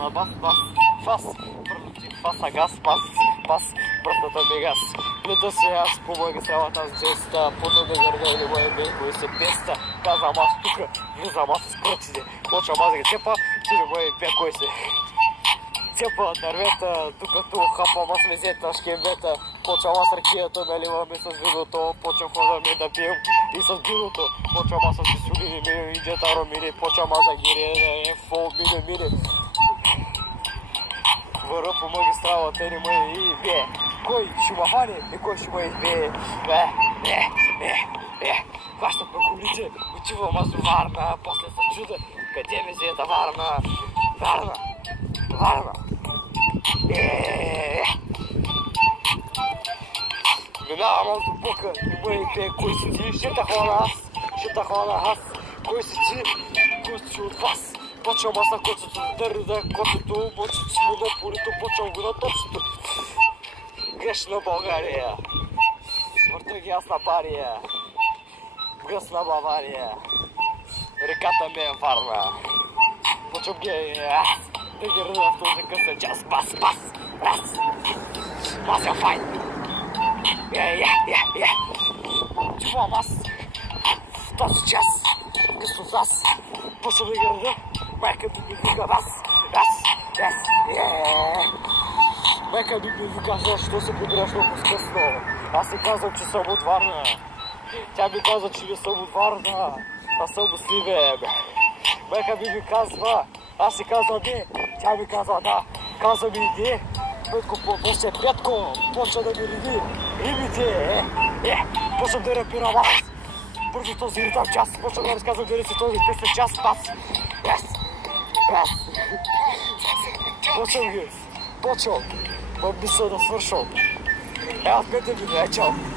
на бас, фас, продуктив, фаса, газ, пас, вратата ми газ. Лета се аз по магистралата с 200, потом да гъргали моя бей, кой се 200. Казвам аз тука, влизам аз с пръчите, почвам аз ги цепа, ти ми моя бе, кой се цепа дървета, докато хапам аз лезета, шкембета, почвам аз ракията, наливаме с виното, почвам ходаме да пием и с виното, почвам аз с писулини, мини, инджета, ромини, почвам аз да гире, фол, мини. Върва по магистралата, не ме и бе, кой ще ма хване и кой ще ме избие, хващат ме колите, отивам аз до Варна, после се чуда, къде ми взета Варна. Минавам аз до Бука и ме и бе, кой си ти, ще те хвана аз, кой си ти, гости от вас. Почвам аз на коцето, дърда котето, мочето си му на порито, почвам го на точето. Грешна България, върта ги аз на Бария, гъсна Бавария, реката ми е Варна. Почвам ги да ги ръда в този късен час, бас, мазя файн. Чувам аз в този час, късно аз, почвам да ги ръда. Майка ми вика бас, майка ми вика, защо се прибираш много скъсно? Аз си казвам, че съм от Варна. Тя ми казва, че не съм от Варна. Аз съм от Сливен. Майка ми казва, аз си казвам не. Тя ми казва да. Казва ми иди. После Петко почва да ми реди рибите. Почвам да рапирам аз. Бързо този ритъм час. Почвам да разказвам дали си този песен час. Почвам. Мисля да свършвам. Аз пете ми не чао.